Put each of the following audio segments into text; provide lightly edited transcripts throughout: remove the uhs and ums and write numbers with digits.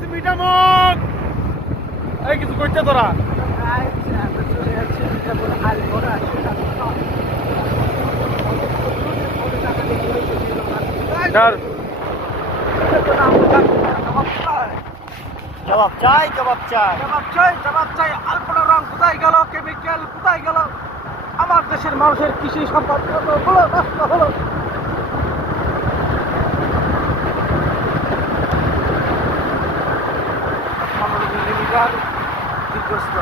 কিছু মিটামন এই কিছু করতে তোরা জবাব চাই জবাব চাই জবাব চাই আলপনা রং কোথায় গেল কেমিক্যাল কোথায় গেল আমার দেশের মানুষের কৃষি সম্পদ হলো নষ্ট হলো দীর্ঘস্ত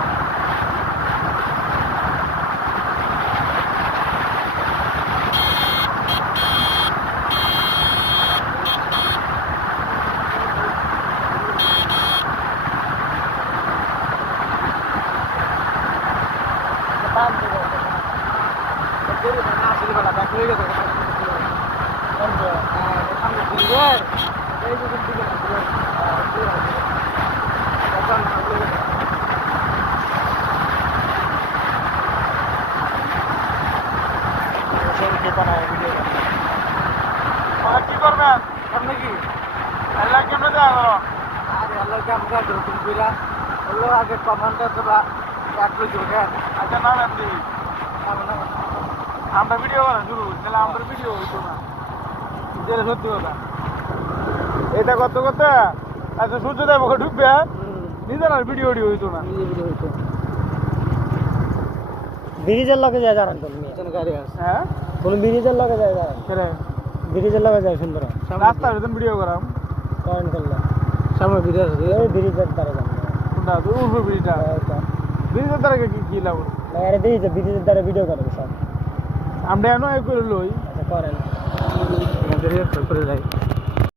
কি করবেন আপনি কি আল্লাহ কেমনে দেওয়া করো আরে আল্লাহ কেমন এরকম কইরা হলো আগে কমান্ডা তোরা রাখলো যোগেন আচ্ছা নাম আপনি আমরা ভিডিও করা শুরু করি তাহলে আমাদের ভিডিও হইতো না যেটা সত্যি কথা এটা কত কত আচ্ছা সূর্যোদয় মুখে ঢুকবে নিজের আর ভিডিও হইতো না ব্রিজের লগে যায় দাঁড়ান তুমি গাড়ি আছে হ্যাঁ কোন ব্রিজের লগে যায় দাঁড়ান ব্রিজের লগে যায় সুন্দর রাস্তার ভিডিও করাম করেন করলাম সামনে ব্রিজ আছে এই ব্রিজের দ্বারা যান কোনটা উর্ফ ব্রিজটা ব্রিজের দ্বারা কি লাভ না আরে ব্রিজের দ্বারা ভিডিও করেন সব আমরা এনো এই করে লই আচ্ছা করেন করে যাই